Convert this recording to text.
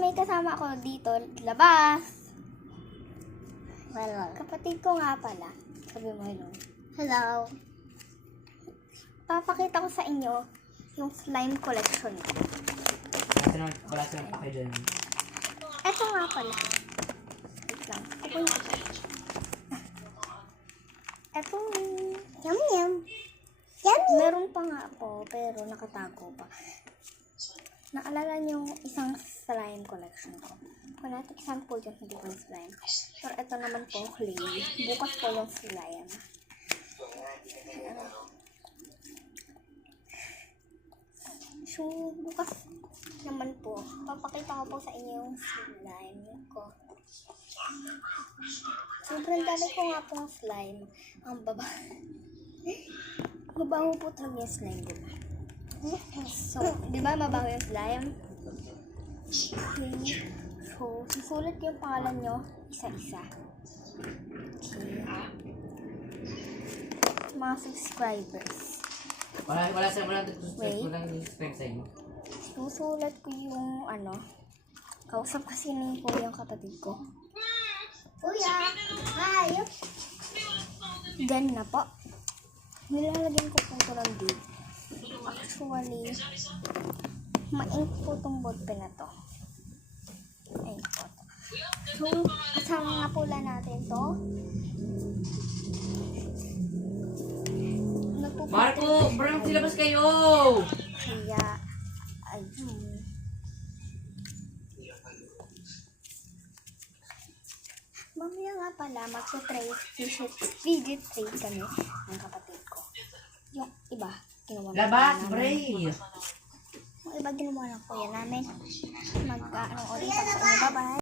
may kasama ako dito, labas. Well, Kapatid ko nga pala. Sabi mo hello. hello. Papakita ko sa inyo yung slime collection ko. Wala silang pake dyan. Eto nga pala. Wait lang. Kukunin ko ito. Eto. Yum, yum. Yummy. Meron pa nga po, pero nakatago pa. Naalala niyo yung isang slime collection ko. Kung natin example yung hindi ko yung slime. Pero ito naman po, clay. Bukas po yung slime. So, bukas naman po, papakita ko po sa inyo yung slime ko. Sobrang dami ko nga pong slime. Ang baba. Mabaho po talaga yung slime, diba? So, di ba mabaho yung slime? Okay. So, susulat ko yung pangalan nyo isa-isa. Okay. Mga subscribers. Wala silang Wait. subscribe sa inyo. Susulat ko yung kausap kasi ni Kuya yung kapatid ko. Kuya. Hi. Then na po. Nilalagyan ko po ito ng date. Actually, ma-ink po itong ballpen na to. Ink po to. So, kasama nga pula natin to. Marco! Brang, silabas kayo! Kaya, ayun. Mamaya nga pala, magsa-trade, video trade kami ng kapatid ko. Yung iba, ginawa Labas, namin. Bray! Yung iba, ginawa ng kuya namin. Mag-ano ulit ako sa inyo. Bye-bye!